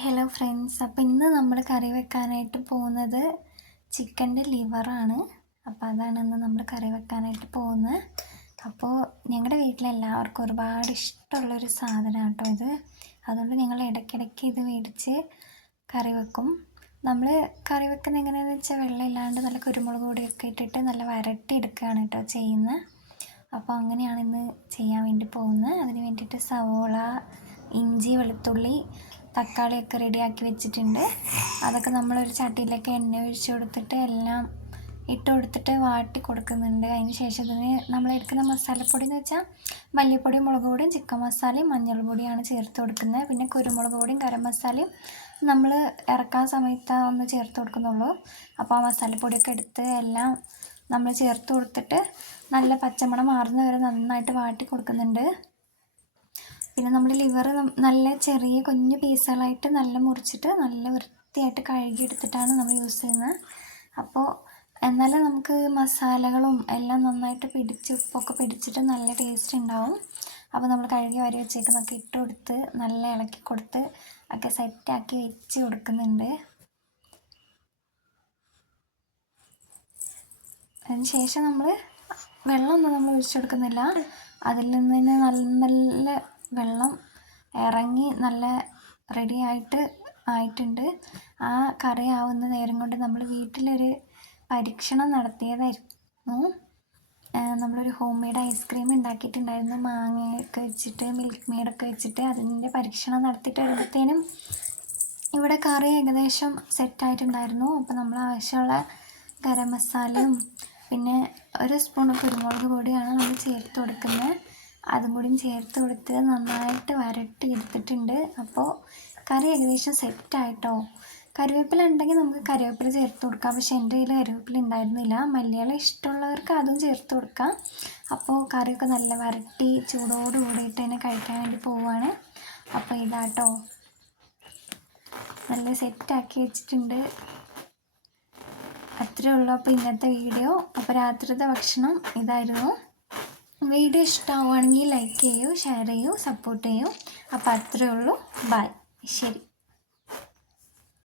Hello friends, അപ്പോൾ ഇന്ന് നമ്മൾ കറി വെക്കാനായിട്ട് പോകുന്നത് ചിക്കൻ്റെ ലിവറാണ്. അപ്പോൾ അതാണ് ഇന്ന് നമ്മൾ കറി വെക്കാനായിട്ട് പോകുന്നത്. അപ്പോൾ ഞങ്ങളുടെ വീട്ടിലെല്ലാവർക്കും ഒരുപാട് ഇഷ്ടമുള്ളൊരു സാധനമാണ് കേട്ടോ ഇത്. അതുകൊണ്ട് ഞങ്ങൾ ഇടയ്ക്കിടയ്ക്ക് ഇത് മേടിച്ച് കറി വെക്കും. നമ്മൾ കറി വെക്കുന്നത് എങ്ങനെയാണെന്ന് വെച്ചാൽ വെള്ളം ഇല്ലാണ്ട് നല്ല കുരുമുളക് പൊടിയൊക്കെ ഇട്ടിട്ട് നല്ല വരട്ടി എടുക്കുകയാണ് കേട്ടോ ചെയ്യുന്നത്. അപ്പോൾ അങ്ങനെയാണ് ഇന്ന് ചെയ്യാൻ വേണ്ടി പോകുന്നത്. അതിന് വേണ്ടിയിട്ട് സവോള, ഇഞ്ചി, വെളുത്തുള്ളി, തക്കാളിയൊക്കെ റെഡിയാക്കി വെച്ചിട്ടുണ്ട്. അതൊക്കെ നമ്മളൊരു ചട്ടിയിലേക്ക് എണ്ണ ഒഴിച്ച് കൊടുത്തിട്ട് എല്ലാം ഇട്ട് കൊടുത്തിട്ട് വാട്ടി കൊടുക്കുന്നുണ്ട്. അതിന് ശേഷം ഇതിന് നമ്മളെടുക്കുന്ന മസാലപ്പൊടി എന്ന് വെച്ചാൽ മല്ലിപ്പൊടിയും, മുളക് പൊടിയും, ചിക്കൻ മസാലയും, മഞ്ഞൾപ്പൊടിയാണ് ചേർത്ത് കൊടുക്കുന്നത്. പിന്നെ കുരുമുളക് പൊടിയും ഗരം മസാലയും നമ്മൾ ഇറക്കാൻ സമയത്ത് ഒന്ന് ചേർത്ത് കൊടുക്കുന്നുള്ളൂ. അപ്പോൾ ആ മസാലപ്പൊടിയൊക്കെ എടുത്ത് എല്ലാം നമ്മൾ ചേർത്ത് കൊടുത്തിട്ട് നല്ല പച്ചമണം മാറുന്ന വരെ നന്നായിട്ട് വാട്ടി കൊടുക്കുന്നുണ്ട്. പിന്നെ നമ്മൾ ലിവർ നല്ല ചെറിയ കുഞ്ഞു പീസുകളായിട്ട് നല്ല മുറിച്ചിട്ട് നല്ല വൃത്തിയായിട്ട് കഴുകിയെടുത്തിട്ടാണ് നമ്മൾ യൂസ് ചെയ്യുന്നത്. അപ്പോൾ എന്നാലും നമുക്ക് മസാലകളും എല്ലാം നന്നായിട്ട് ഉപ്പൊക്കെ പിടിച്ചിട്ട് നല്ല ടേസ്റ്റ് ഉണ്ടാവും. അപ്പോൾ നമ്മൾ കഴുകി വാരി വെച്ചേക്കുന്നൊക്കെ ഇട്ട് കൊടുത്ത് നല്ല ഇളക്കി കൊടുത്ത് ഒക്കെ സെറ്റാക്കി വെച്ച് കൊടുക്കുന്നുണ്ട്. അതിന് ശേഷം നമ്മൾ വെള്ളമൊന്നും നമ്മൾ ഒഴിച്ചെടുക്കുന്നില്ല. അതിൽ നിന്ന് നല്ല വെള്ളം ഇറങ്ങി നല്ല റെഡി ആയിട്ടുണ്ട്. ആ കറി ആവുന്ന നേരം കൊണ്ട് നമ്മൾ വീട്ടിലൊരു പരീക്ഷണം നടത്തിയതായിരുന്നു. നമ്മളൊരു ഹോം മെയ്ഡ് ഐസ്ക്രീം ഉണ്ടാക്കിയിട്ടുണ്ടായിരുന്നു. മാങ്ങയൊക്കെ വെച്ചിട്ട്, മിൽക്ക് മെയ്ഡൊക്കെ വെച്ചിട്ട് അതിൻ്റെ പരീക്ഷണം നടത്തിയിട്ട് വരുമ്പോഴത്തേനും ഇവിടെ കറി ഏകദേശം സെറ്റായിട്ടുണ്ടായിരുന്നു. അപ്പോൾ നമ്മൾ ആവശ്യമുള്ള ഗരം മസാലയും പിന്നെ ഒരു സ്പൂൺ കുരുമുളക് പൊടിയാണ് നമ്മൾ ചേർത്ത് കൊടുക്കുന്നത്. അതും കൂടിയും ചേർത്ത് കൊടുത്ത് നന്നായിട്ട് വരട്ടി എടുത്തിട്ടുണ്ട്. അപ്പോൾ കറി ഏകദേശം സെറ്റായിട്ടോ. കറിവേപ്പില ഉണ്ടെങ്കിൽ നമുക്ക് കറിവേപ്പില ചേർത്ത് കൊടുക്കാം. പക്ഷേ എൻ്റെ കയ്യിൽ കറിവേപ്പില ഉണ്ടായിരുന്നില്ല. മല്ലിയില ഇഷ്ടമുള്ളവർക്ക് അതും ചേർത്ത് കൊടുക്കാം. അപ്പോൾ കറിയൊക്കെ നല്ല വരട്ടി ചൂടോട് കൂടിയിട്ട് തന്നെ കഴിക്കാൻ വേണ്ടി പോവുകയാണ്. അപ്പോൾ ഇതാട്ടോ, നല്ല സെറ്റാക്കി വെച്ചിട്ടുണ്ട്. അത്രയേ ഉള്ളൂ അപ്പോൾ ഇന്നത്തെ വീഡിയോ. അപ്പോൾ രാത്രിത്തെ ഭക്ഷണം ഇതായിരുന്നു. വീഡിയോ ഇഷ്ടമാവുകയാണെങ്കിൽ ലൈക്ക് ചെയ്യൂ, ഷെയർ ചെയ്യൂ, സപ്പോർട്ട് ചെയ്യൂ. അപ്പോൾ അത്രയേ ഉള്ളൂ. ബൈ. ശരി.